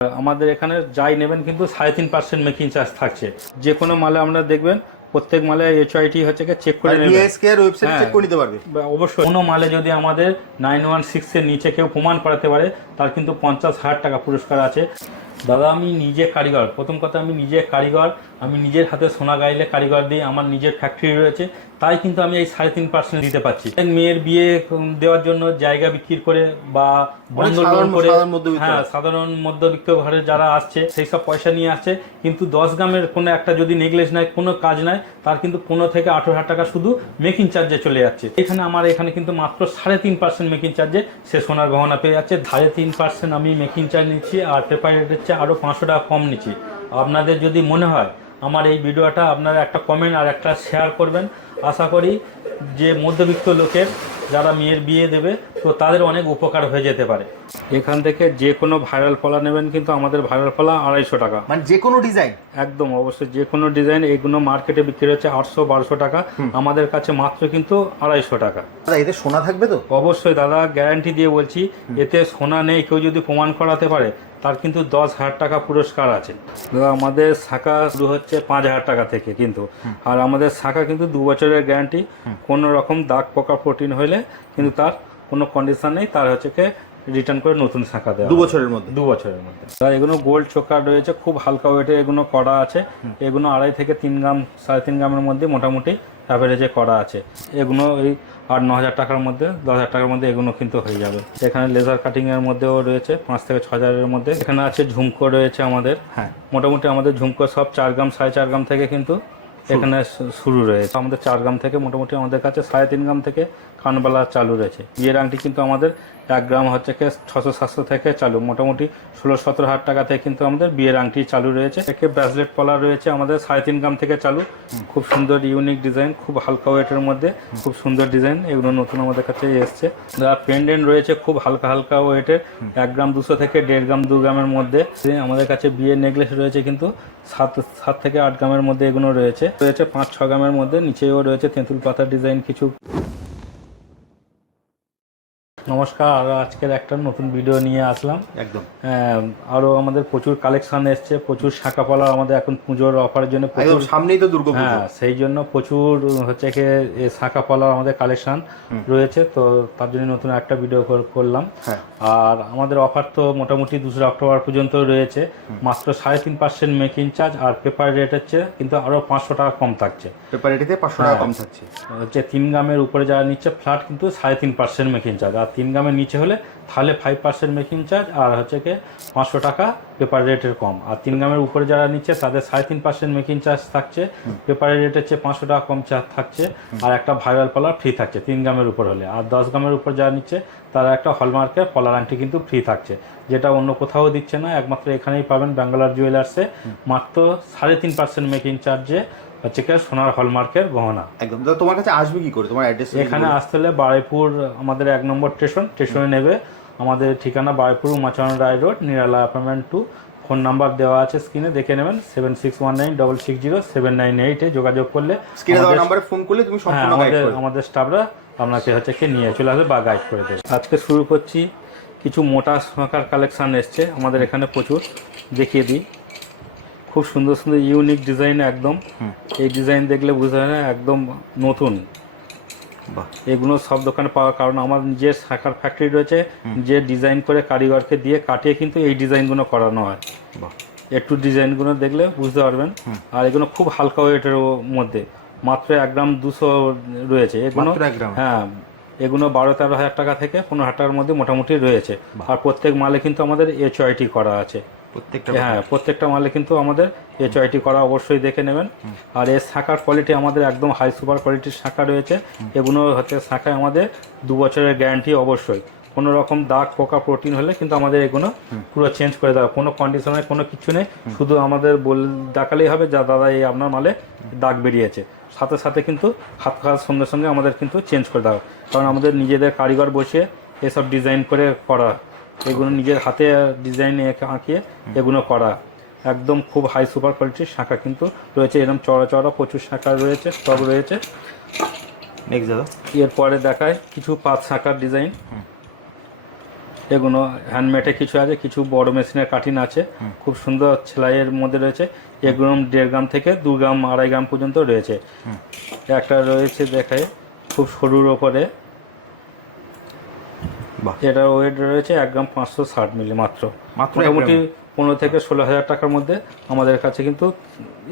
আমাদের এখানে যাই নেবেন কিন্তু সাড়ে তিন পার্সেন্ট মেকিং চার্জ থাকছে। যে কোনো মালে আমরা দেখবেন প্রত্যেক মালে এইচআইটি হচ্ছে চেক করে ওয়েবসাইট হ্যাঁ। চেক করে নিতে পারবে। অবশ্যই। কোনো মালে যদি আমাদের নাইন ওয়ান সিক্স এর নিচে কেউ প্রমাণ করাতে পারে তার কিন্তু পঞ্চাশ হাজার টাকা পুরস্কার আছে। দাদা আমি নিজে কারিগর। প্রথম কথা আমি নিজে কারিগর। আমি নিজের হাতে সোনা গাইলে কারিগর দিয়ে আমার নিজের ফ্যাক্টরি রয়েছে। তাই কিন্তু আমি এই সাড়ে তিন পার্সেন্ট দিতে পারছি। মেয়ের বিয়ে দেওয়ার জন্য জায়গা বিক্রি করে বা বন্ধ করে হ্যাঁ সাধারণ মধ্যবিত্ত ঘরে যারা আসছে সেই সব পয়সা নিয়ে আসছে। কিন্তু দশ গ্রামের কোনো একটা যদি নেগলেজ নেয় কোনো কাজ নাই তার কিন্তু পনেরো থেকে আঠেরো হাজার টাকা শুধু মেকিং চার্জে চলে যাচ্ছে। এখানে আমার এখানে কিন্তু মাত্র সাড়ে তিন পার্সেন্ট মেকিং চার্জে সে সোনার গহনা পেয়ে যাচ্ছে। সাড়ে তিন পার্সেন্ট আমি মেকিং চার্জ নিচ্ছি আর পেপার রেটের হচ্ছে আরও পাঁচশো টাকা কম নিচ্ছি। আপনাদের যদি মনে হয় আমার এই ভিডিওটা আপনারা একটা কমেন্ট আর একটা শেয়ার করবেন। আশা করি যে মধ্যবিত্ত লোকের যারা মেয়ের বিয়ে দেবে তো তাদের অনেক উপকার হয়ে যেতে পারে। এখান থেকে যে কোনো ভাইরাল ফলা নেবেন কিন্তু আমাদের ভাইরাল ফলা আড়াইশো টাকা। মানে যে কোনো ডিজাইন একদম অবশ্যই যে কোনো ডিজাইন এগুলো মার্কেটে বিক্রি হচ্ছে আটশো বারোশো টাকা। আমাদের কাছে মাত্র কিন্তু আড়াইশো টাকা। দাদা এতে সোনা থাকবে তো? অবশ্যই দাদা গ্যারান্টি দিয়ে বলছি এতে সোনা নেই কেউ যদি প্রমাণ করাতে পারে তার কিন্তু দশ হাজার টাকা পুরস্কার আছে। আমাদের শাখা শুরু হচ্ছে পাঁচ হাজার টাকা থেকে কিন্তু। আর আমাদের শাখা কিন্তু দু বছরের গ্যারান্টি কোনো রকম দাগ পোকা প্রোটিন হলে কিন্তু তার কোনো কন্ডিশন নেই তার হচ্ছে কি রিটার্ন করে নতুন শাখা দেওয়া দু বছরের মধ্যে? দু বছরের মধ্যে। আর এগুলো গোল্ড চোকা রয়েছে খুব হালকা ওয়েটে এগুলো করা আছে। এগুলো আড়াই থেকে তিন গ্রাম সাড়ে তিন গ্রামের মধ্যে মোটামুটি অ্যাভারেজে করা আছে। এগুলো এই আট ন হাজার টাকার মধ্যে দশ হাজার টাকার মধ্যে এগুলো কিন্তু হয়ে যাবে। এখানে লেজার কাটিং এর মধ্যেও রয়েছে পাঁচ থেকে ছ হাজারের মধ্যে। এখানে আছে ঝুমকো রয়েছে আমাদের। হ্যাঁ মোটামুটি আমাদের ঝুমকো সব চার গ্রাম সাড়ে চার গ্রাম থেকে কিন্তু এখানে শুরু রয়েছে। আমাদের চার গ্রাম থেকে মোটামুটি আমাদের কাছে সাড়ে তিন গ্রাম থেকে কানবালা চালু রয়েছে। বিয়ের আংটি কিন্তু আমাদের এক গ্রাম হচ্ছে ছশো সাতশো থেকে চালু, মোটামুটি ষোলো সতেরো হাজার টাকা থেকে কিন্তু আমাদের বিয়ের আংটি চালু রয়েছে। একে ব্রাসলেট পলা রয়েছে, আমাদের সাড়ে তিন গ্রাম থেকে চালু। খুব সুন্দর, ইউনিক ডিজাইন, খুব হালকা ওয়েটের মধ্যে খুব সুন্দর ডিজাইন, এগুলো নতুন আমাদের কাছে এসছে। পেন্ডেন্ট রয়েছে, খুব হালকা হালকা ওয়েটের, এক গ্রাম দুশো থেকে দেড় গ্রাম দু গ্রামের মধ্যে। আমাদের কাছে বিয়ের নেকলেস রয়েছে কিন্তু সাত সাত থেকে আট গ্রামের মধ্যে এগুলো রয়েছে। রয়েছে পাঁচ, ছ গ্রামের মধ্যে, নিচেও রয়েছে তেঁতুল পাতার ডিজাইন, কিছু নমস্কার আরও আজকের একটা নতুন ভিডিও নিয়ে আসলাম। একদম। আহ, আরও আমাদের প্রচুর কালেকশন এসছে প্রচুর শাঁখাপালা আমাদের এখন পুজোর অফারের জন্য প্রচুর সামনেই তো দুর্গাপুজো হ্যাঁ সেই জন্য প্রচুর হচ্ছে কি এ শাঁখাপালার আমাদের কালেকশন রয়েছে তো তার জন্য নতুন একটা ভিডিও করলাম। হ্যাঁ। আর আমাদের অফার তো মোটামুটি দুশো অক্টোবর পর্যন্ত রয়েছে মাত্র সাড়ে তিন পার্সেন্ট মেকিং চার্জ আর পেপার রেট হচ্ছে কিন্তু আরও পাঁচশো টাকা কম থাকছে। পেপার এটিতে পাঁচশো টাকা কম থাকছে। হচ্ছে তিন গ্রামের উপরে যারা নিচ্ছে ফ্ল্যাট কিন্তু সাড়ে তিন পার্সেন্ট মেকিং চার্জ আর তিন গ্রামের নিচে হলে তাহলে ফাইভ পার্সেন্ট মেকিং চার্জ আর হচ্ছে কি পাঁচশো টাকা পেপার রেটের কম। আর তিন গ্রামের উপরে যারা নিচ্ছে তাদের সাড়ে তিন পার্সেন্ট মেকিং চার্জ থাকছে। পেপারের রেটের চেয়ে পাঁচশো টাকা কম চার্জ থাকছে। আর একটা ভাইরাল পলার ফ্রি থাকছে তিন গ্রামের উপর হলে। আর দশ গ্রামের উপর যারা নিচ্ছে তারা একটা হলমার্কের পলার আংটি কিন্তু ফ্রি থাকছে। যেটা অন্য কোথাও দিচ্ছে না একমাত্র এখানেই পাবেন ব্যাঙ্গালোর জুয়েলার্সে মাত্র সাড়ে তিন পার্সেন্ট মেকিং চার্জে হচ্ছে কি সোনার হলমার্কের গহনা। একদম। দাদা তোমার কাছে আসবে কি করে? তোমার অ্যাড্রেস এখানে আসতে হলে বারুইপুর আমাদের এক নম্বর স্টেশন স্টেশনে নেবে। আমাদের ঠিকানা Baruipur Umacharan Roy road Nirala apartment two phone number দেওয়া আছে স্ক্রিনে দেখে নেবেন। Seven six one nine double six zero seven nine এইটে যোগাযোগ করলে স্ক্রিনে দেওয়া নাম্বারে ফোন করলে তুমি হ্যাঁ সম্পূর্ণ আমাদের আমাদের স্টাফরা আপনাকে হচ্ছে কি নিয়ে চলে আসবে বা গাইড করে দেবে। আজকে শুরু করছি। কিছু মোটা শাঁখার কালেকশন এসছে। আমাদের এখানে প্রচুর। দেখিয়ে দিই। খুব সুন্দর সুন্দর ইউনিক ডিজাইন একদম। এই ডিজাইন দেখলে বুঝতে হয় না একদম নতুন। বাহ। এগুলো সব দোকানে পাওয়ার কারণ আমার নিজের শাখার ফ্যাক্টরি রয়েছে যে ডিজাইন করে কারিগরকে দিয়ে কাটিয়ে কিন্তু এই ডিজাইনগুলো করানো হয়। বাহ। একটু ডিজাইনগুলো দেখলে বুঝতে পারবেন। আর এগুলো খুব হালকা ওয়েটের মধ্যে। মাত্র এক গ্রাম দুশো রয়েছে। এগুলো? হ্যাঁ এগুলো বারো তেরো হাজার টাকা থেকে পনেরো হাজার টাকার মধ্যে মোটামুটি রয়েছে। আর প্রত্যেক মালে কিন্তু আমাদের এইচআইটি করা আছে। প্রত্যেকটা হ্যাঁ প্রত্যেকটা মালে কিন্তু আমাদের এইচআইটি করা অবশ্যই দেখে নেবেন। আর এর শাঁখার কোয়ালিটি আমাদের একদম হাই সুপার কোয়ালিটির শাঁখা রয়েছে। এগুলো হচ্ছে শাঁখায় আমাদের দু বছরের গ্যারান্টি অবশ্যই। কোনো রকম দাগ পোকা প্রোটিন হলে কিন্তু আমাদের এগুলো পুরো চেঞ্জ করে দেওয়া কোনো কন্ডিশনে কোনো কিছু নেই। শুধু আমাদের বল দেখালেই হবে যা দাদা এই আপনার মালে দাগ বেরিয়েছে। সাথে সাথে কিন্তু হাত খাওয়ার সঙ্গে সঙ্গে আমাদের কিন্তু চেঞ্জ করে দেওয়া কারণ আমাদের নিজেদের কারিগর বসিয়ে এসব ডিজাইন করে করা এগুলো নিজের হাতে ডিজাইন আঁকিয়ে এগুলো করা। একদম খুব হাই সুপার কোয়ালিটির শাঁখা কিন্তু রয়েছে। এরকম চড়া চড়া প্রচুর শাঁখা রয়েছে সব রয়েছে। নেক্সট দাদা। এরপরে দেখায় কিছু পাঁচ শাঁখার ডিজাইন এগুলো হ্যান্ডমেডে কিছু আছে কিছু বড় মেশিনের কাটিং আছে খুব সুন্দর সেলাইয়ের মধ্যে রয়েছে। এগুলো দেড় গ্রাম থেকে দু গ্রাম আড়াই গ্রাম পর্যন্ত রয়েছে। একটা রয়েছে দেখায় খুব সরুর ওপরে। এটার ওয়েট রয়েছে এক গ্রাম পাঁচশো ষাট মিলি মাত্র। মোটামুটি পনেরো থেকে ষোলো হাজার টাকার মধ্যে আমাদের কাছে কিন্তু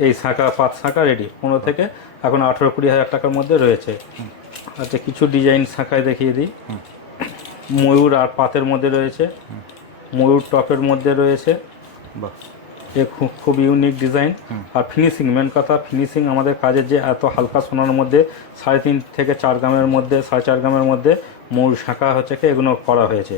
এই শাঁখা পাত শাঁখা রেডি পনেরো থেকে এখন আঠেরো কুড়ি হাজার টাকার মধ্যে রয়েছে। আচ্ছা কিছু ডিজাইন শাঁখায় দেখিয়ে দিই। ময়ূর আর পাতের মধ্যে রয়েছে। ময়ূর টপের মধ্যে রয়েছে। বাহ। এ খুব খুব ইউনিক ডিজাইন আর ফিনিশিং মেন কথা ফিনিশিং আমাদের কাজের যে এত হালকা সোনার মধ্যে সাড়ে তিন থেকে চার গ্রামের মধ্যে সাড়ে চার গ্রামের মধ্যে মূল শাখা হচ্ছে কি এগুলো করা হয়েছে।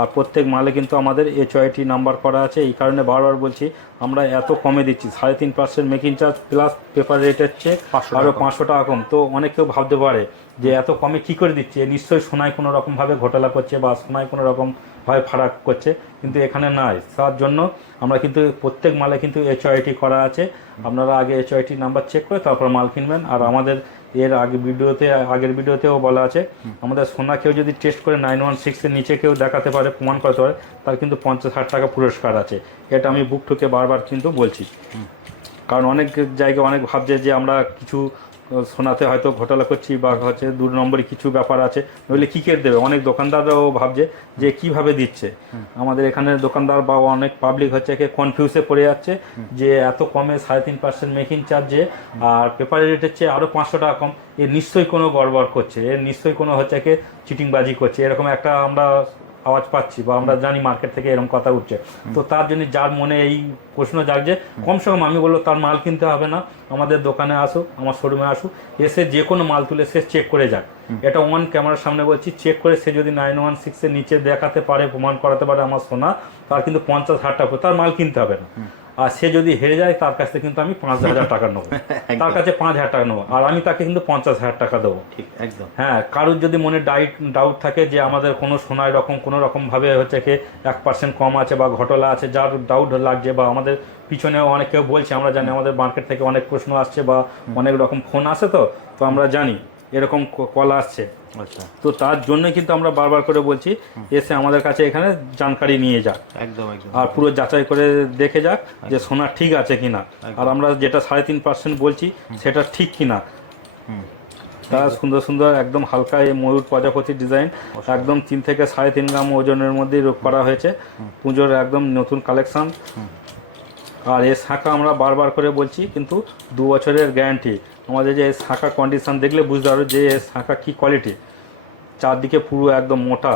আর প্রত্যেক মালে কিন্তু আমাদের এ ওয়াইটি নাম্বার করা আছে। এই কারণে বারবার বলছি আমরা এত কমে দিচ্ছি। সাড়ে তিন percent making charge plus paper rate হচ্ছে 500 আরও পাঁচশো টাকা কম। তো অনেক কেউ ভাবতে পারে যে এত কমে কি করে দিচ্ছে? নিশ্চয়ই সোনায় কোনো রকমভাবে ঘোটালা করছে বা সোনায় কোনো রকম ভাবে ফারাক করছে, কিন্তু এখানে নাই। তার জন্য আমরা কিন্তু প্রত্যেক মালে কিন্তু এইচ ওয়াইটি করা আছে। আপনারা আগে এইচ ওয়াইটি নাম্বার চেক করে তারপর মাল কিনবেন। আর আমাদের এর আগে ভিডিওতে, আগের ভিডিওতেও বলা আছে, আমাদের সোনা কেউ যদি টেস্ট করে নাইন ওয়ান সিক্সের নিচে কেউ দেখাতে পারে, প্রমাণ করতে পারে, তার কিন্তু পঞ্চাশ হাজার টাকা পুরস্কার আছে। এটা আমি বুক ঠুকে বারবার কিন্তু বলছি। কারণ অনেক জায়গায় অনেক ভাবছে যে আমরা কিছু শোনাতে হয়তো ঘোটালা করছি বা হচ্ছে দু নম্বরে কিছু ব্যাপার আছে। নইলে কী কে দেবে? অনেক দোকানদাররাও ভাবছে যে কীভাবে দিচ্ছে। আমাদের এখানে দোকানদার বা অনেক পাবলিক হচ্ছে একে কনফিউজে পড়ে যাচ্ছে যে এত কমে সাড়ে তিন পার্সেন্ট মেকিং চার্জে আর পেপার রেটের চেয়ে আরও পাঁচশো টাকা কম। এ নিশ্চয়ই কোনো গড়বড় করছে। এর নিশ্চয়ই কোনো হচ্ছে একে চিটিংবাজি করছে। এরকম একটা আমরা আওয়াজ পাচ্ছি বা আমরা জানি মার্কেট থেকে এরকম কথা উঠছে। তো তার জন্য যার মনে এই প্রশ্ন জাগছে কমসে কম আমি বলল তার মাল কিনতে হবে না, আমাদের দোকানে আসুক, আমার শোরুমে আসুক, এসে যে কোনো মাল তুলে সে চেক করে যাক। এটা ওয়ান ক্যামেরার সামনে বলছি চেক করে সে যদি নাইন ওয়ান সিক্সের নিচে দেখাতে পারে, প্রমাণ করাতে পারে আমার সোনা, তার কিন্তু পঞ্চাশ হাজার টাকা তার মাল কিনতে হবে না। আর সে যদি হেরে যায় তার কাছ থেকে কিন্তু আমি পাঁচ হাজার টাকা নেব। তার কাছে পাঁচ হাজার টাকা নেব। আর আমি তাকে কিন্তু পঞ্চাশ হাজার টাকা দেবো। ঠিক একদম। হ্যাঁ কারোর যদি মনে ডাইট ডাউট থাকে যে আমাদের কোনো সোনায় রকম কোনো রকমভাবে হচ্ছে কি এক পার্সেন্ট কম আছে বা ঘটলা আছে যার ডাউট লাগছে বা আমাদের পিছনেও অনেক কেউ বলছে আমরা জানি আমাদের মার্কেট থেকে অনেক প্রশ্ন আসছে বা অনেক রকম ফোন আসে তো তো আমরা জানি। এরকম কল আসছে। তো তার জন্য কিন্তু আমরা বারবার করে বলছি এসে আমাদের কাছে এখানে জানকারি নিয়ে যাক। একদম আর পুরো যাচাই করে দেখে যাক যে সোনা ঠিক আছে কিনা। আর আমরা যেটা সাড়ে তিন পার্সেন্ট বলছি সেটা ঠিক কিনা। তারা সুন্দর সুন্দর একদম হালকা এই ময়ূর প্রজাপতি ডিজাইন একদম তিন থেকে সাড়ে তিন গ্রাম ওজনের মধ্যেই রূপ করা হয়েছে। পুজোর একদম নতুন কালেকশন আর এই শাঁখা আমরা বারবার করে বলছি কিন্তু দু বছরের গ্যারান্টি আমাদের যে শাঁখা কন্ডিশন দেখলে বুঝতে পারবে যে শাঁখা কী কোয়ালিটি চারদিকে পুরো একদম মোটা।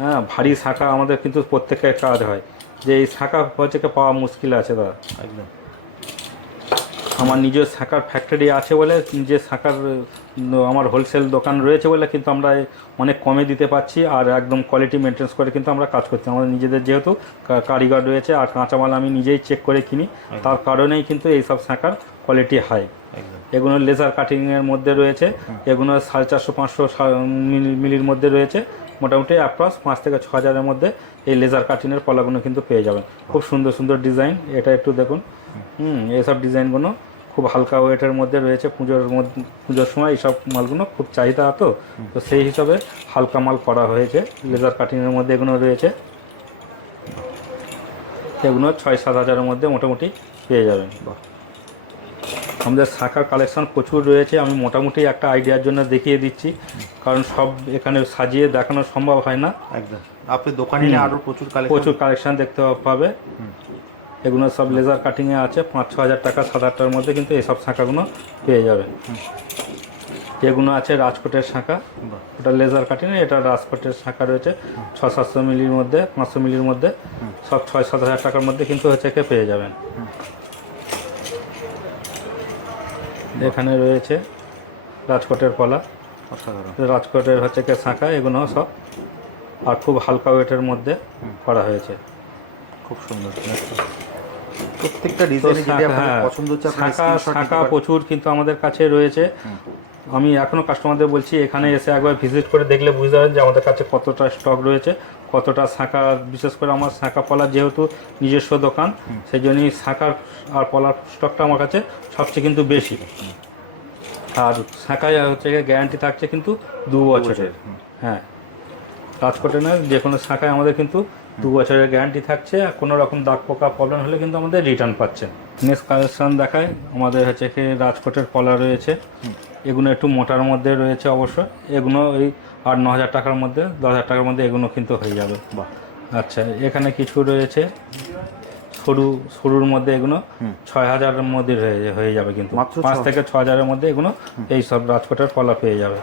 হ্যাঁ ভারী শাঁখা আমাদের কিন্তু প্রত্যেকের কাজ হয়। যে এই শাঁখা হচ্ছে পাওয়া মুশকিল আছে দাদা। একদম। আমার নিজের শাঁখার ফ্যাক্টরি আছে বলে নিজের শাঁখার আমার হোলসেল দোকান রয়েছে বলে কিন্তু আমরা অনেক কমে দিতে পারছি আর একদম কোয়ালিটি মেনটেন্স করে কিন্তু আমরা কাজ করছি। আমাদের নিজেদের যেহেতু কারিগর রয়েছে আর কাঁচামাল আমি নিজেই চেক করে কিনি। তার কারণেই কিন্তু এইসব শাঁখার কোয়ালিটি হাই এগুলো লেজার কাটিংয়ের মধ্যে রয়েছে এগুলো সাড়ে চারশো পাঁচশো মিলি- মিলির মধ্যে রয়েছে। মোটামুটি অ্যাপ্রক্স পাঁচ থেকে ছ হাজারের মধ্যে এই লেজার কাটিংয়ের পলাগুলো কিন্তু পেয়ে যাবেন। খুব সুন্দর সুন্দর ডিজাইন এটা একটু দেখুন। হুম এইসব ডিজাইনগুলো খুব হালকা ওয়েটের মধ্যে রয়েছে পুজোর মধ্যে পুজোর সময় এইসব মালগুলো খুব চাহিদা তো। তো সেই হিসাবে হালকা মাল করা হয়েছে লেজার কাটিংয়ের মধ্যে এগুলো রয়েছে। এগুলো ছয় সাত হাজারের মধ্যে মোটামুটি পেয়ে যাবেন। আমাদের শাখার কালেকশন প্রচুর রয়েছে। আমি মোটামুটি একটা আইডিয়ার জন্য দেখিয়ে দিচ্ছি। কারণ সব এখানে সাজিয়ে দেখানো সম্ভব হয় না। একদম। আপনি দোকানে আরও প্রচুর প্রচুর কালেকশন দেখতে পাবে। এগুলো সব লেজার কাটিংয়ে আছে। পাঁচ ছ হাজার টাকা সাত আটটার মধ্যে কিন্তু এসব শাঁখাগুলো পেয়ে যাবেন এগুলো আছে রাজকোটের শাঁখা ওটা লেজার কাটিংয়ে এটা রাজকোটের শাঁখা রয়েছে। ছ সাতশো মিলির মধ্যে পাঁচশো মিলির মধ্যে সব ছয় সাত হাজার টাকার মধ্যে কিন্তু হচ্ছে পেয়ে যাবেন। এখানে রয়েছে রাজকোটের কলা অসাধারণ। রাজকোটের হচ্ছে কে শাঁখা এগুলো সব আর খুব হালকা ওয়েটের মধ্যে করা হয়েছে। খুব সুন্দর। প্রত্যেকটা ডিজাইন যদি আপনার হ্যাঁ, পছন্দ হচ্ছে শাঁখা শাঁখা প্রচুর কিন্তু আমাদের কাছে রয়েছে। আমি এখনও কাস্টমারদের বলছি এখানে এসে একবার ভিজিট করে দেখলে বুঝতে পারেন যে আমাদের কাছে কতটা স্টক রয়েছে কতটা শাঁখা বিশেষ করে আমার শাঁখা পলার যেহেতু নিজস্ব দোকান সেই জন্যই শাঁখার আর পলার স্টকটা আমার কাছে সবচেয়ে কিন্তু বেশি। আর শাঁখায় হচ্ছে গ্যারান্টি থাকছে কিন্তু দু বছরের। হ্যাঁ। রাজকোটে না যে কোনো শাঁখায় আমাদের কিন্তু দু বছরের গ্যারান্টি থাকছে আর কোনো রকম দাগ পোকা প্রবলেম হলে কিন্তু আমাদের রিটার্ন পাচ্ছেন নেক্সট কালেকশন দেখায় আমাদের হচ্ছে কি রাজকোটের কলা রয়েছে। এগুলো একটু মোটার মধ্যে রয়েছে অবশ্য। এগুলো ওই আট ন হাজার টাকার মধ্যে দশ হাজার টাকার মধ্যে এগুলো কিন্তু হয়ে যাবে। বা আচ্ছা এখানে কিছু রয়েছে। সরু সরুর মধ্যে এগুলো ছয় হাজারের মধ্যে হয়ে যাবে কিন্তু। পাঁচ থেকে ছ হাজারের মধ্যে এগুলো এই সব রাজকোটের কলা পেয়ে যাবে।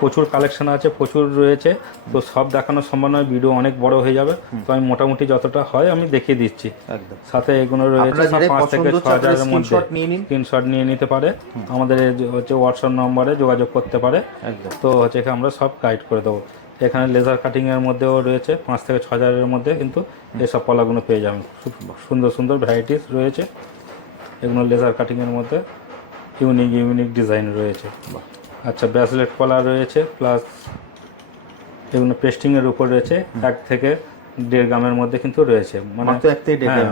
প্রচুর কালেকশন আছে প্রচুর রয়েছে। তো সব দেখানো সম্ভব নয় ভিডিও অনেক বড় হয়ে যাবে। তো আমি মোটামুটি যতটা হয় আমি দেখিয়ে দিচ্ছি। সাথে এগুলো রয়েছে পাঁচ থেকে ছ হাজারের মধ্যে স্ক্রিনশট নিয়ে নিতে পারে। আমাদের যে হচ্ছে হোয়াটসঅ্যাপ নম্বরে যোগাযোগ করতে পারে। তো হচ্ছে আমরা সব গাইড করে দেবো। এখানে লেজার কাটিং এর মধ্যেও রয়েছে পাঁচ থেকে ছ হাজারের মধ্যে কিন্তু এসব পলাগুলো পেয়ে যাবেন। খুব সুন্দর সুন্দর ভ্যারাইটিস রয়েছে। এগুলো লেজার কাটিং এর মধ্যে ইউনিক ইউনিক ডিজাইন রয়েছে। আচ্ছা ব্রেসলেট কলা রয়েছে প্লাস এগুলো পেস্টিং এর উপর রয়েছে এক থেকে দেড় গ্রামের মধ্যে কিন্তু রয়েছে। মানে হ্যাঁ,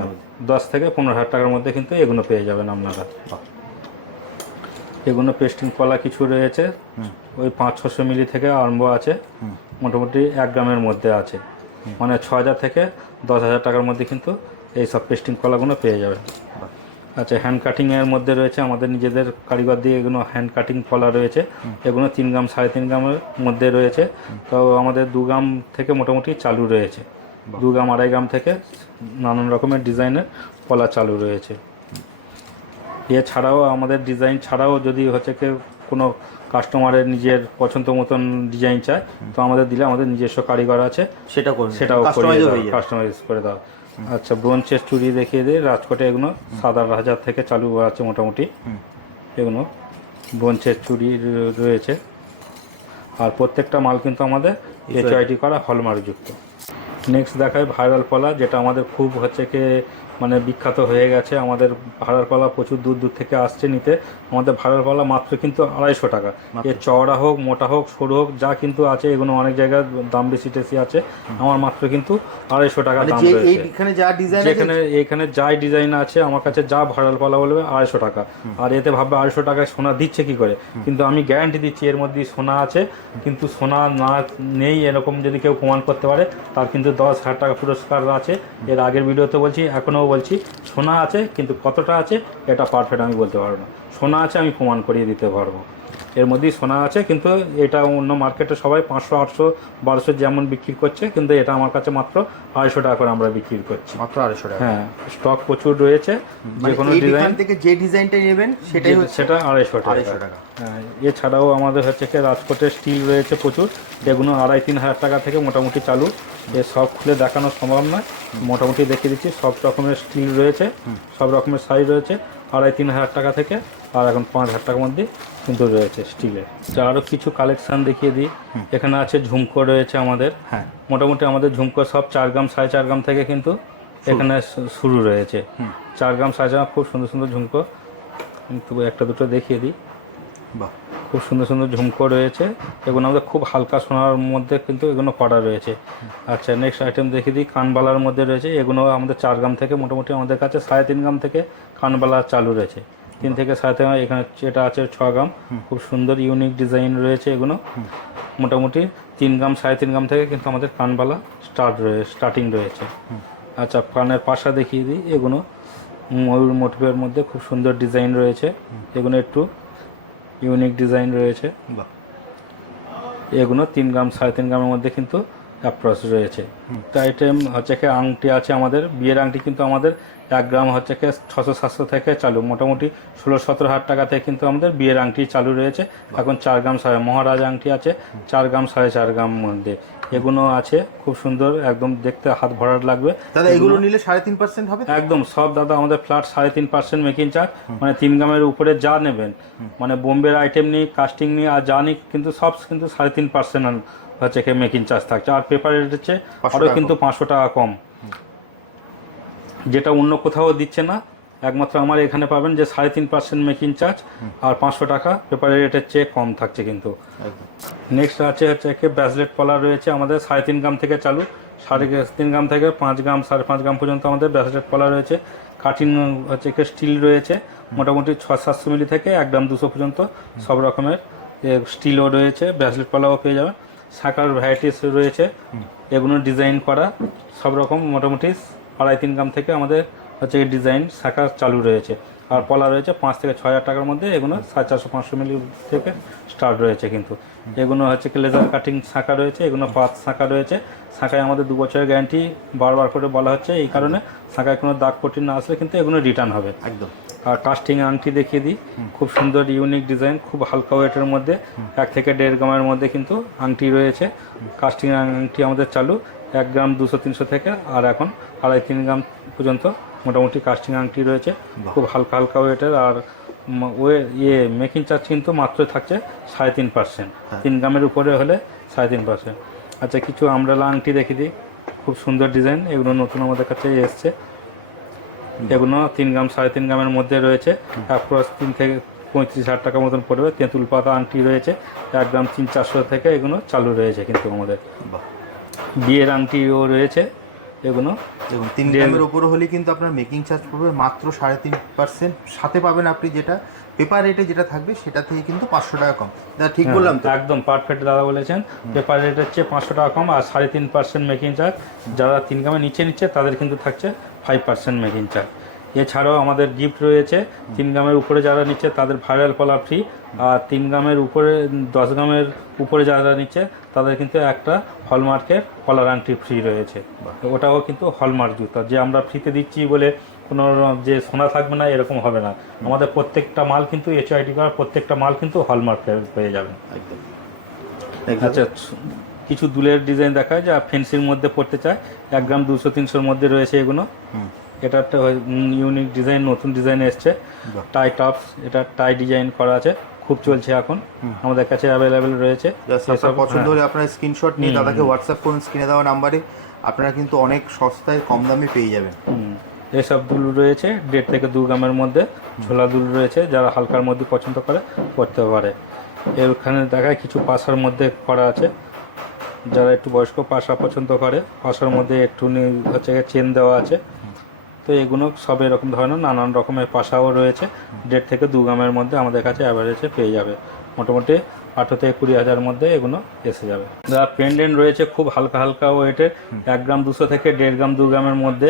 দশ থেকে পনেরো হাজার টাকার মধ্যে কিন্তু এগুলো পেয়ে যাবেন আপনারা। এগুলো পেস্টিং কলা কিছু রয়েছে ওই পাঁচ ছশো মিলি থেকে আরম্ভ আছে মোটামুটি এক গ্রামের মধ্যে আছে। মানে ছ হাজার থেকে দশ হাজার টাকার মধ্যে কিন্তু এই সব পেস্টিং কলাগুলো পেয়ে যাবেন। আচ্ছা হ্যান্ড কাটিং এর মধ্যে রয়েছে আমাদের নিজেদের কারিগর দিয়ে এগুলো হ্যান্ড কাটিং কলা রয়েছে। এগুলো তিন গ্রাম সাড়ে তিন গ্রামের মধ্যে রয়েছে। তো আমাদের দু গ্রাম থেকে মোটামুটি চালু রয়েছে। দু গ্রাম আড়াই গ্রাম থেকে নানান রকমের ডিজাইনের কলা চালু রয়েছে। এছাড়াও আমাদের ডিজাইন ছাড়াও যদি হচ্ছে কেউ কোনো কাস্টমারের নিজের পছন্দ মতন ডিজাইন চায় তো আমাদের দিলে আমাদের নিজস্ব কারিগর আছে। সেটা সেটাও কাস্টমাইজ করে দাও আচ্ছা ব্রোঞ্চের চুড়ি দেখিয়ে দিই রাজকোটে এগুলো সাত আট হাজার থেকে চালু আছে মোটামুটি। এগুলো ব্রোঞ্চের চুড়ি রয়েছে। আর প্রত্যেকটা মাল কিন্তু আমাদের এইচআইটি করা হলমার্কযুক্ত। নেক্সট দেখায় ভাইরাল পলা যেটা আমাদের খুব হচ্ছে কি মানে বিখ্যাত হয়ে গেছে। আমাদের ভাইরাল কলা প্রচুর দূর দূর থেকে আসছে নিতে। আমাদের ভাইরাল কলা মাত্র কিন্তু আড়াইশো টাকা। এর চওড়া হোক মোটা হোক সরু হোক যা কিন্তু আছে এগুলো অনেক জায়গায় দাম বেশি টেশি আছে। আমার মাত্র কিন্তু আড়াইশো টাকা মানে দাম যে রয়েছে। যা ডিজাইন এখানে যাই ডিজাইন আছে আমার কাছে যা ভাইরাল কলা বলবে আড়াইশো টাকা। আর এতে ভাববে আড়াইশো টাকায় সোনা দিচ্ছে কি করে? কিন্তু আমি গ্যারান্টি দিচ্ছি এর মধ্যে সোনা আছে। কিন্তু সোনা না নেই এরকম যদি কেউ প্রমাণ করতে পারে তার কিন্তু দশ হাজার টাকা পুরস্কার আছে। এর আগের ভিডিওতে বলছি এখনও বলছি সোনা আছে কিন্তু কতটা আছে এটা পারফেক্ট আমি বলতে পারব না। সোনা আছে আমি প্রমাণ করিয়ে দিতে পারব। এর মধ্যেই সোনা আছে কিন্তু এটা অন্য মার্কেটে সবাই পাঁচশো আটশো বারোশো যেমন বিক্রি করছে কিন্তু এটা আমার কাছে মাত্র আড়াইশো টাকা করে আমরা বিক্রি করছি। মাত্র আড়াইশো টাকা। হ্যাঁ স্টক প্রচুর রয়েছে যে মানে কোনো ডিজাইন থেকে যে ডিজাইনটা নেবেন সেটাই হচ্ছে সেটা আড়াইশো টাকা। এছাড়াও আমাদের হচ্ছে কি রাজকোটের স্টিল রয়েছে প্রচুর। এগুলো আড়াই তিন হাজার টাকা থেকে মোটামুটি চালু। এ সব খুলে দেখানো সম্ভব নয়। মোটামুটি দেখিয়ে দিচ্ছি সব রকমের স্টিল রয়েছে সব রকমের সাইজ রয়েছে আড়াই তিন হাজার টাকা থেকে আর এখন পাঁচ হাজার টাকার মধ্যে কিন্তু রয়েছে স্টিলের আরও কিছু কালেকশান দেখিয়ে দিই। এখানে আছে ঝুমকো রয়েছে আমাদের। হ্যাঁ। মোটামুটি আমাদের ঝুমকো সব চার গ্রাম সাড়ে চার গ্রাম থেকে কিন্তু এখানে শুরু রয়েছে। চার গ্রাম সাড়ে চার খুব সুন্দর সুন্দর ঝুমকো। একটা দুটো দেখিয়ে দিই। বাহ খুব সুন্দর সুন্দর ঝুমকো রয়েছে। এগুলো আমাদের খুব হালকা সোনার মধ্যে কিন্তু এগুলো করা রয়েছে। আচ্ছা নেক্সট আইটেম দেখিয়ে দিই কানবালার মধ্যে রয়েছে। এগুলো আমাদের চার গ্রাম থেকে মোটামুটি আমাদের কাছে সাড়ে তিন গ্রাম থেকে কানবালা চালু রয়েছে। তিন থেকে সাড়ে তিন এখানে যেটা আছে ছ গ্রাম। খুব সুন্দর ইউনিক ডিজাইন রয়েছে এগুলো। মোটামুটি তিন গ্রাম সাড়ে তিন গ্রাম থেকে কিন্তু আমাদের কানবালা স্টার্ট রয়েছে স্টার্টিং রয়েছে। আচ্ছা কানের পাশা দেখিয়ে দিই এগুলো ময়ূর মোটিভের মধ্যে খুব সুন্দর ডিজাইন রয়েছে। এগুলো একটু ইউনিক ডিজাইন রয়েছে। বা এগুলো তিন গ্রাম সাড়ে তিন গ্রামের মধ্যে কিন্তু অ্যাপ্রস রয়েছে। তো আইটেম হচ্ছে কি আংটি আছে আমাদের। বিয়ের আংটি কিন্তু আমাদের এক গ্রাম হচ্ছে কি ছশো সাতশো থেকে চালু মোটামুটি ষোলো সতেরো হাজার টাকা থেকে কিন্তু আমাদের বিয়ের আংটি চালু রয়েছে। এখন চার গ্রাম সাড়ে মহারাজ আংটি আছে চার গ্রাম সাড়ে চার গ্রাম মধ্যে। এগুলো আছে খুব সুন্দর একদম দেখতে হাত ভরার লাগবে। দাদা এগুলো নিলে সাড়ে তিন পার্সেন্ট হবে একদম সব দাদা আমাদের ফ্ল্যাট সাড়ে তিন পার্সেন্ট মেকিং চার্জ মানে তিন গ্রামের উপরে যা নেবেন মানে বোম্বের আইটেম নিই কাস্টিং নিই আর যা নিই কিন্তু সব কিন্তু সাড়ে তিন পার্সেন্ট হচ্ছে কি মেকিং চার্জ থাকছে। আর পেপার রেট হচ্ছে আরও কিন্তু পাঁচশো টাকা কম। যেটা অন্য কোথাও দিচ্ছে না। একমাত্র আমার এখানে পাবেন যে সাড়ে তিন পার্সেন্ট মেকিং চার্জ আর পাঁচশো টাকা পেপারের রেটের চেয়ে কম থাকছে কিন্তু। নেক্সট আছে হচ্ছে কি ব্যাসলেট কলা রয়েছে আমাদের সাড়ে তিন গ্রাম থেকে চালু। সাড়ে তিন গ্রাম থেকে পাঁচ গ্রাম সাড়ে পাঁচ গ্রাম পর্যন্ত আমাদের ব্যাসলেট কলা রয়েছে। কাটিং হচ্ছে কি স্টিল রয়েছে। মোটামুটি ছ সাতশো মিলি থেকে এক গ্রাম দুশো পর্যন্ত সব রকমের স্টিলও রয়েছে ব্যাসলেট কলাও পেয়ে যাবেন। শাখার ভ্যারাইটিস রয়েছে। এগুলো ডিজাইন করা সব রকম মোটামুটি আড়াই তিন গ্রাম থেকে আমাদের হচ্ছে এই ডিজাইন শাখা চালু রয়েছে। আর পলা রয়েছে পাঁচ থেকে ছয় হাজার টাকার মধ্যে এগুলো সাড়ে চারশো পাঁচশো মিলি থেকে স্টার্ট রয়েছে কিন্তু। এগুলো হচ্ছে কি লেজার কাটিং শাখা রয়েছে এগুলো পাঁচ শাখা রয়েছে। শাখায় আমাদের দু বছরের গ্যারান্টি বারবার করে বলা হচ্ছে এই কারণে শাখায় কোনো দাগ কঠিন না আসলে কিন্তু এগুলো রিটার্ন হবে। একদম। আর কাস্টিং আংটি দেখিয়ে দিই খুব সুন্দর ইউনিক ডিজাইন খুব হালকা ওয়েটের মধ্যে এক থেকে দেড় গ্রামের মধ্যে কিন্তু আংটি রয়েছে। কাস্টিং আংটি আমাদের চালু এক গ্রাম দুশো তিনশো থেকে আর এখন আড়াই তিন গ্রাম পর্যন্ত মোটামুটি কাস্টিং আংটি রয়েছে। খুব হালকা হালকা ওয়েটের আর ওয়ে ইয়ে মেকিং চার্জ কিন্তু মাত্র থাকছে সাড়ে তিন পার্সেন্ট তিন গ্রামের উপরে হলে সাড়ে তিন পার্সেন্ট আচ্ছা কিছু আমরালা আংটি দেখিয়ে দিই। খুব সুন্দর ডিজাইন এগুলো নতুন আমাদের কাছে এসছে। এগুলো তিন গ্রাম সাড়ে তিন গ্রামের মধ্যে রয়েছে। অ্যাপ্রক্স তিন থেকে পঁয়ত্রিশ হাজার টাকা মতন পড়বে। তেঁতুল পাতা আংটি রয়েছে। এক গ্রাম তিন চারশো থেকে এগুলো চালু রয়েছে কিন্তু আমাদের। বিয়ের আংটিও রয়েছে। এগুলো। দেখুন তিন গ্রামের উপরে হলে কিন্তু আপনার মেকিং চার্জ পড়বে মাত্র সাড়ে তিন পার্সেন্ট সাথে পাবেন আপনি যেটা পেপার রেটে যেটা থাকবে সেটা থেকে কিন্তু পাঁচশো টাকা কম। দাদা ঠিক বললাম তো? একদম পারফেক্ট দাদা বলেছেন। পেপার রেট হচ্ছে পাঁচশো টাকা কম আর সাড়ে তিন পার্সেন্ট মেকিং চার্জ যারা তিন গ্রামের নিচে নিচ্ছে তাদের কিন্তু থাকছে ফাইভ পার্সেন্ট মেকিং চার্জ এছাড়াও আমাদের গিফট রয়েছে। তিন গ্রামের উপরে যারা নিচ্ছে তাদের ভাইরাল কলা ফ্রি আর তিন গ্রামের উপরে দশ গ্রামের উপরে যারা নিচ্ছে তাদের কিন্তু একটা হলমার্কের কলার আংটি ফ্রি রয়েছে। ওটাও কিন্তু হলমার্ক জুতো। যে আমরা ফ্রিতে দিচ্ছি বলে কোনো যে সোনা থাকবে না এরকম হবে না। আমাদের প্রত্যেকটা মাল কিন্তু এইচআইডি করার প্রত্যেকটা মাল কিন্তু হলমার্ক পেয়ে যাবেন একদম। আচ্ছা কিছু দুলের ডিজাইন দেখায় যা ফেন্সির মধ্যে পড়তে চায়। এক গ্রাম দুশো তিনশোর মধ্যে রয়েছে এগুলো। এটা একটা ইউনিক ডিজাইন নতুন ডিজাইন এসছে। টাই টপস এটা টাই ডিজাইন করা আছে। খুব চলছে এখন। আমাদের কাছে অ্যাভেলেবেল রয়েছে। পছন্দ হ্যাঁ। হলে আপনার স্ক্রিনশট নিয়ে দাদাকে হোয়াটসঅ্যাপ করুন স্ক্রিনে দেওয়া নাম্বারে। আপনারা কিন্তু অনেক সস্তায় কম দামে পেয়ে যাবেন। এসব দুল রয়েছে দেড় থেকে দু গ্রামের মধ্যে। ঝোলা দুল রয়েছে যারা হালকার মধ্যে পছন্দ করে করতে পারে। এর ওখানে দেখায় কিছু পাশার মধ্যে করা আছে। যারা একটু বয়স্ক পাশা পছন্দ করে পাশার মধ্যে একটু হচ্ছে চেন দেওয়া আছে। তো এগুলো সব এরকম ধরনের নানান রকমের পাশাও রয়েছে। দেড় থেকে দু গ্রামের মধ্যে আমাদের কাছে অ্যাভারেজে পেয়ে যাবে। মোটামুটি আঠেরো থেকে কুড়ি হাজার মধ্যে এগুলো এসে যাবে। যারা পেন্ডেন্ট রয়েছে খুব হালকা হালকা ওয়েটের এক গ্রাম দুশো থেকে দেড় গ্রাম দু গ্রামের মধ্যে।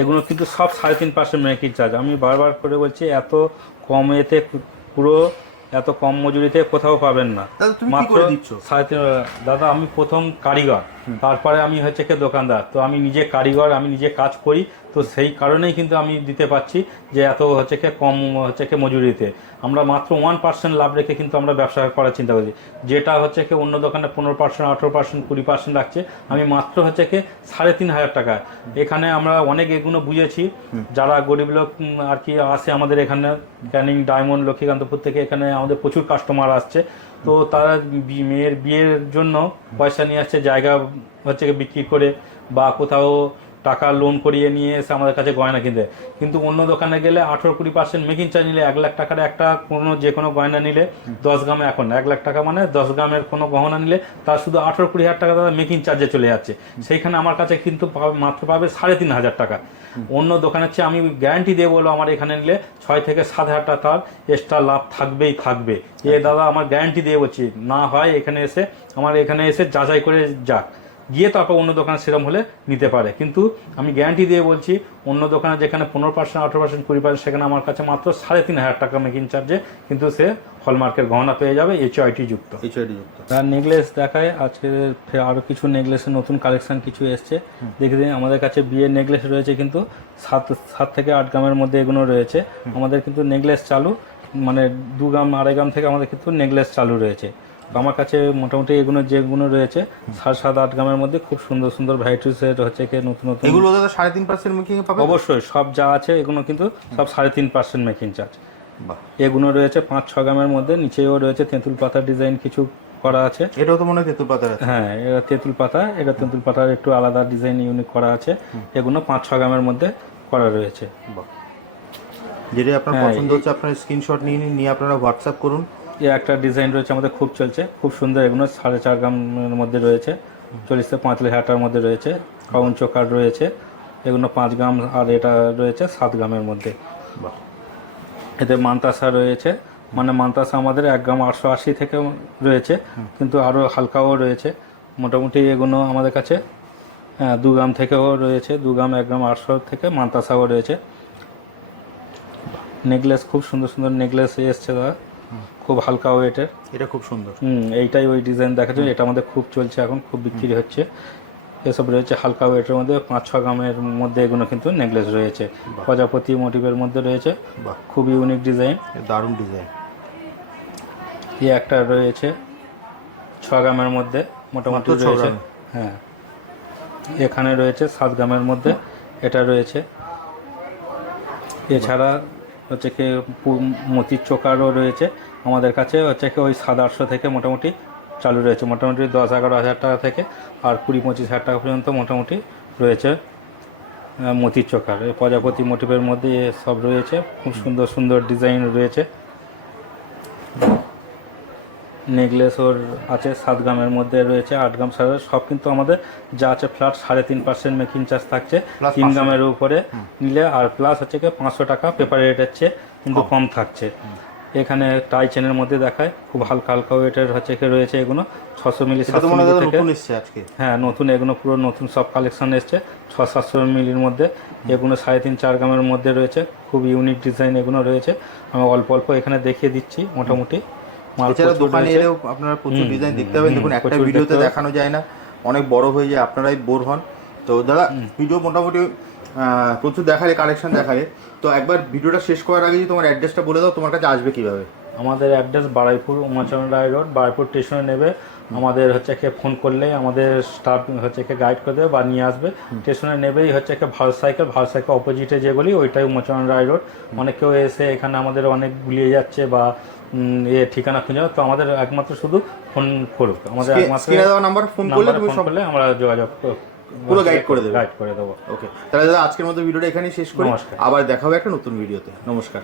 এগুলো কিন্তু সব সাড়ে তিন পার্সেন্ট মেকিং চার্জ। আমি বারবার করে বলছি এত কম এতে পুরো এত কম মজুরিতে কোথাও পাবেন না। মাত্র সাড়ে তিন দাদা আমি প্রথম কারিগর। তারপরে আমি হচ্ছে কি দোকানদার। তো আমি নিজে কারিগর আমি নিজে কাজ করি। তো সেই কারণেই কিন্তু আমি দিতে পারছি যে এত হচ্ছে কি কম হচ্ছে কি মজুরিতে। আমরা মাত্র ওয়ান পার্সেন্ট লাভ রেখে কিন্তু আমরা ব্যবসা করার চিন্তা করি। যেটা হচ্ছে কি অন্য দোকানে পনেরো পার্সেন্ট আঠেরো পার্সেন্ট কুড়ি পার্সেন্ট রাখছে আমি মাত্র হচ্ছে কি সাড়ে তিন হাজার টাকা। এখানে আমরা অনেক এগুলো বুঝেছি। যারা গরিব লোক আর কি আসে আমাদের এখানে। ক্যানিং ডায়মন্ড লক্ষ্মীকান্তপুর থেকে এখানে আমাদের প্রচুর কাস্টমার আসছে। তো তারা মেয়ের বিয়ের জন্য পয়সা নিয়ে আসছে, জায়গা হচ্ছে বিক্রি করে বা কোথাও টাকা লোন করিয়ে নিয়ে এসে আমাদের কাছে গয়না কিনতে। কিন্তু অন্য দোকানে গেলে আঠেরো কুড়ি পার্সেন্ট মেকিং চার্জ নিলে এক লাখ টাকার একটা কোনো যে কোনো গয়না নিলে দশ গ্রামে এখন। এক লাখ টাকা মানে দশ গ্রামের কোনো গহনা নিলে তার শুধু আঠেরো কুড়ি হাজার টাকা তারা মেকিং চার্জে চলে যাচ্ছে। সেইখানে আমার কাছে কিন্তু মাত্র পাবে সাড়ে তিন হাজার টাকা। অন্য দোকানের চেয়ে আমি গ্যারান্টি দিয়ে বলো আমার এখানে নিলে ছয় থেকে সাত হাজার টাকার এক্সট্রা লাভ থাকবেই থাকবে। এ দাদা আমার গ্যারান্টি দিয়ে বলছি না হয় এখানে এসে আমার এখানে এসে যাচাই করে যাক। গিয়ে তারপর অন্য দোকানে সেরম হলে নিতে পারে। কিন্তু আমি গ্যারান্টি দিয়ে বলছি অন্য দোকানে যেখানে পনেরো পার্সেন্ট আঠেরো পার্সেন্ট কুড়ি পার্সেন্ট সেখানে আমার কাছে মাত্র সাড়ে তিন হাজার টাকা মেকিং চার্জে কিন্তু সে হলমার্কের গহনা পেয়ে যাবে এইচআইটি যুক্ত। এইচআইডি যুক্ত। তার নেকলেস দেখায় আজকে আরও কিছু নেকলেসের নতুন কালেকশন কিছু এসছে। দেখে দিন আমাদের কাছে বিয়ের নেকলেস রয়েছে কিন্তু সাত সাত থেকে আট গ্রামের মধ্যে এগুলো রয়েছে। আমাদের কিন্তু নেকলেস চালু মানে দু গ্রাম আড়াই গ্রাম থেকে আমাদের কিন্তু নেকলেস চালু রয়েছে। আমার কাছে মোটামুটি এগুলো যেগুলো রয়েছে সাত সাত আট গ্রামের মধ্যে খুব সুন্দর সুন্দর ভ্যারাইটিসের হচ্ছে কি নতুন নতুন। এগুলো দাদা সাড়ে তিন পার্সেন্ট মেকিং পাবে অবশ্যই সব যা আছে এগুলো কিন্তু সব সাড়ে তিন পার্সেন্ট মেকিং চার্জ এগুলো রয়েছে পাঁচ ছ গ্রামের মধ্যে নিচেও রয়েছে তেঁতুল পাতার ডিজাইন কিছু করা আছে। এটাও তো মনে হয় তেঁতুল আছে। হ্যাঁ এটা তেঁতুল পাতা এটা তেঁতুল পাতার একটু আলাদা ডিজাইন ইউনিক করা আছে। এগুলো পাঁচ ছ গ্রামের মধ্যে করা রয়েছে। যেটা আপনার হ্যাঁ, পছন্দ হচ্ছে আপনার স্ক্রিনশট নিয়ে নিন নিয়ে আপনারা হোয়াটসঅ্যাপ করুন। এ একটা ডিজাইন রয়েছে আমাদের খুব চলছে। খুব সুন্দর এগুলো সাড়ে চার গ্রামের মধ্যে রয়েছে। চল্লিশ থেকে পঁয়তাল্লিশ হাজারটার মধ্যে রয়েছে। কাউন চোকার রয়েছে। এগুলো পাঁচ গ্রাম আর এটা রয়েছে সাত গ্রামের মধ্যে। এতে মান্তাসা রয়েছে। মানে মান্তাসা আমাদের এক গ্রাম আটশো আশি থেকে রয়েছে। কিন্তু আরও হালকাও রয়েছে। মোটামুটি এগুলো আমাদের কাছে হ্যাঁ দু গ্রাম থেকেও রয়েছে। দু গ্রাম এক গ্রাম আটশো থেকে মান্তাসাও রয়েছে। নেকলেস খুব সুন্দর সুন্দর নেকলেস এসছে দাদা। খুব হালকা ওয়েটের। এটা খুব সুন্দর। হুম এইটাই ওই ডিজাইন দেখাচ্ছে। এটা আমাদের খুব চলছে এখন খুব বিক্রি হচ্ছে। এসব রয়েছে হালকা ওয়েটের মধ্যে পাঁচ ছ গ্রামের মধ্যে এগুলো কিন্তু নেকলেস রয়েছে। প্রজাপতি মোটিভের মধ্যে রয়েছে। খুব ইউনিক ডিজাইন। দারুণ ডিজাইন। এই একটা রয়েছে ছ গ্রামের মধ্যে মোটামুটি রয়েছে। হ্যাঁ। এখানে রয়েছে সাত গ্রামের মধ্যে এটা রয়েছে। এছাড়া হচ্ছে কি মতির চোকারও রয়েছে। আমাদের কাছে হচ্ছে কি ওই আটশো থেকে মোটামুটি চালু রয়েছে। মোটামুটি দশ এগারো হাজার টাকা থেকে আর কুড়ি পঁচিশ হাজার টাকা পর্যন্ত মোটামুটি রয়েছে মতির চোকার। প্রজাপতি মোটিভের মধ্যে সব রয়েছে। খুব সুন্দর সুন্দর ডিজাইন রয়েছে। নেকলেস ওর আছে সাত গ্রামের মধ্যে রয়েছে আট গ্রাম সাড়ে সব কিন্তু আমাদের যা আছে ফ্ল্যাট সাড়ে তিন পার্সেন্ট মেকিং চার্জ থাকছে তিন গ্রামের উপরে নিলে আর প্লাস হচ্ছে কি পাঁচশো টাকা পেপার রেটের চেয়ে কিন্তু কম। থাকছে। এখানে টাই চেনের মধ্যে দেখায় খুব হালকা হালকা ওয়েটের হচ্ছে কি রয়েছে এগুলো ছশো মিলি সাতশো মিলি থেকে। হ্যাঁ নতুন এগুলো পুরো নতুন সব কালেকশন এসছে ছ সাতশো মিলির মধ্যে এগুলো সাড়ে তিন চার গ্রামের মধ্যে রয়েছে খুব ইউনিক ডিজাইন এগুলো রয়েছে। আমি অল্প অল্প এখানে দেখিয়ে দিচ্ছি মোটামুটি। এছাড়া দোকানে। এলেও আপনারা প্রচুর ডিজাইন দেখতে পাবেন। দেখুন একটা ভিডিওতে দেখানো যায় না। অনেক বড় হয়ে যায় আপনারাই বোর হন। তো দাদা ভিডিও মোটামুটি প্রচুর দেখালে কালেকশন দেখালে। তো একবার ভিডিওটা শেষ করার আগে যদি তোমার অ্যাড্রেসটা বলে দাও তোমার কাছে আসবে কীভাবে? আমাদের অ্যাড্রেস বারাইপুর উমাচরণ রায় রোড বারাইপুর স্টেশনে নেবে। আমাদের হচ্ছে কি ফোন করলেই আমাদের স্টাফ হচ্ছে কি গাইড করে দেবে বা নিয়ে আসবে। স্টেশনে নেবেই হচ্ছে কি ভারত সাইকেল ভারত সাইকেল অপোজিটে যেগুলি ওইটাই উমাচরণ রায় রোড অনেক কেউ এসে এখানে আমাদের অনেক গুলিয়ে যাচ্ছে বা এ ঠিকানা খুঁজে তো আমাদের একমাত্র শুধু ফোন করুক আমাদের একমাত্র নাম্বার ফোন করলে ফোন করলে আমরা যোগাযোগ পুরো গাইড করে দেবে। গাইড করে দেবো। ওকে তাহলে দাদা আজকের মতো ভিডিওটা এখানেই শেষ করি। আবার দেখা হবে একটা নতুন ভিডিওতে। নমস্কার।